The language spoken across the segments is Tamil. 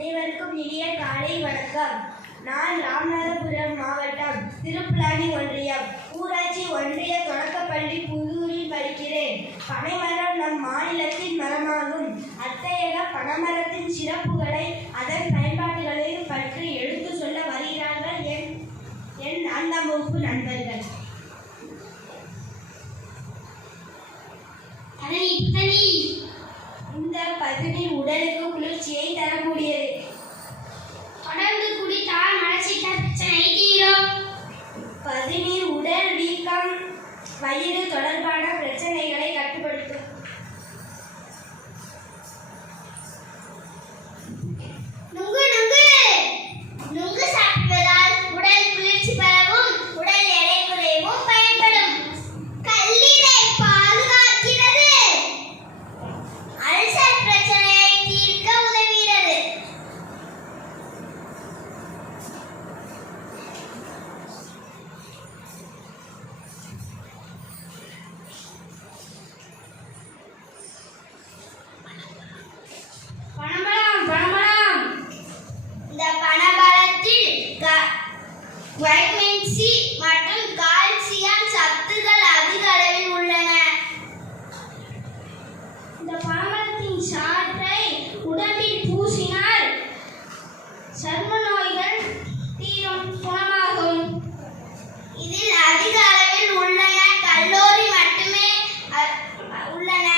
அனைவருக்கும் இனிய காலை வணக்கம். நான் ராமநாதபுரம் மாவட்டம் திருப்புலானி ஒன்றியம் ஊராட்சி ஒன்றிய தொடக்கப்பள்ளி புதூரில் படிக்கிறேன். பனைமரம் நம் மாநிலத்தின் மரமாகும். அத்தகைய பனைமரத்தின் சிறப்புகளை அதன் பயன்பாடுகளையும் பற்றி எடுத்து சொல்ல வருகிறார்கள் என் 4ஆம் வகுப்பு நண்பர்கள். இந்த பதநீர் உடலுக்கு குளிர்ச்சியை தரக்கூடியது. தொடர்ந்து குடித்தால் மலச்சிக்கல் பிரச்சனை தீரும். பதநீர் உடல் வீக்கம், வயிறு தொடர்பான பிரச்சனைகளை கட்டுப்படுத்தும். நுங்கு சாப்பிடுவதால் உடல் குளிர்ச்சி பெறவும் உடல் எடை குறையவும் பயன்படும். கல்லீரை பாதுகாக்கிறது. அல்சர் பிரச்சனையை தீர்க்க உதவுகிறது. இந்த பனம்பழத்தில் வைட்டமின் சி மற்றும் கால்சியம் சத்துக்கள் அதிக அளவில் உள்ளன. இந்த பனைமரத்தின் சாற்றை உடம்பில் பூசினால் சர்ம நோய்கள் குணமாகும். இதில் அதிக அளவில் உள்ளன கல்லோரி மட்டுமே உள்ளன.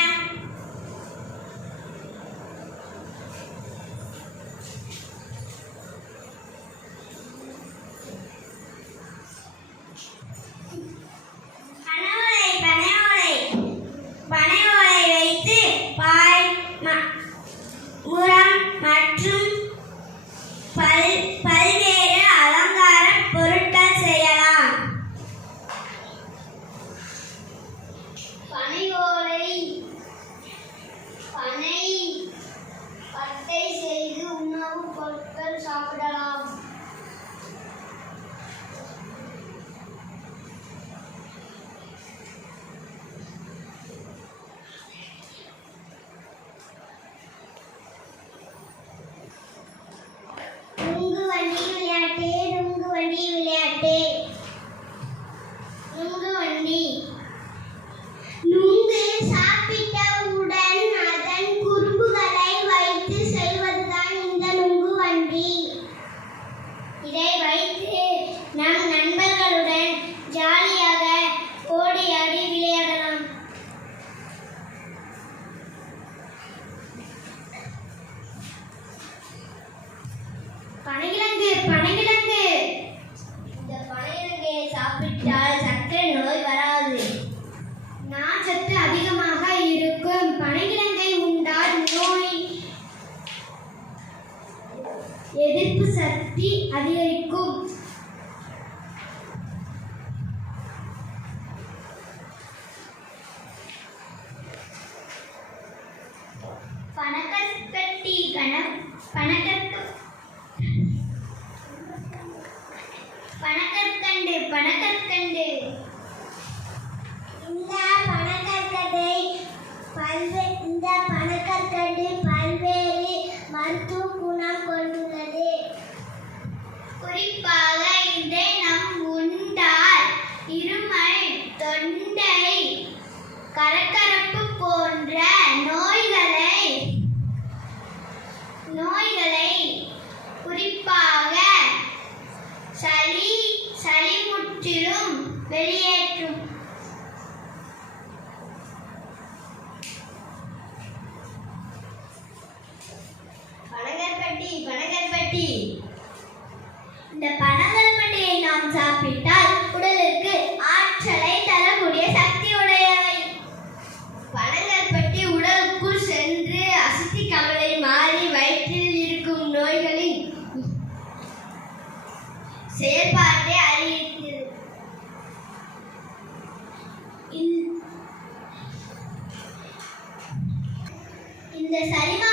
பனையோலை வைத்து பாய், முறம் மற்றும் பல்வேறு அலங்கார பொருட்கள் செய்யலாம். பனை பட்டை செய்து உணவுப் பொருட்கள் சாப்பிடலாம். நுங்கு வண்டி விளையாட்டு. நுங்கு சாப்பிட்டவுடன் அதன் குறும்புகளை வைத்து செய்வதுதான் இந்த நுங்கு வண்டி. இதை வைத்து நம் நண்பர்களுடன் ஜாலியாக ஓடி ஆடி விளையாடலாம். பனைக்கிழங்கு. இந்த பனைக்கிழங்கை சாப்பிட்டால் சர்க்கரை நோய் வராது. நார்ச்சத்து அதிகமாக இருக்கும். பனைக்கிழங்கை உண்டால் நோய் எதிர்ப்பு சக்தி அதிகரிக்கும். பனக்கற்கண்டு. இந்த பனக்கற்கண்டு பல்வேறு மருத்துவ குணம் கொண்டுள்ளது. குறிப்பாக இதை நாம் உண்டால் இருமல், தொண்டை கரகரப்பு போன்ற நோய்களை குறிப்பாக சளி முற்றிலும் வெளியேற்றும். பனங்கற்பட்டி. இந்த பனங்கற்பட்டியை நாம் சாப்பிட்டால் உடலுக்கு ஆற்றலை தரக்கூடிய சக்தி உடையவை. பனங்கற்பட்டி உடலுக்குள் சென்று அசிட்டிக் அமிலை மாறி வயிற்றில் இருக்கும் நோய்களின் செயல்பாட்டை அறிவிக்கிறது. இந்த சரிமா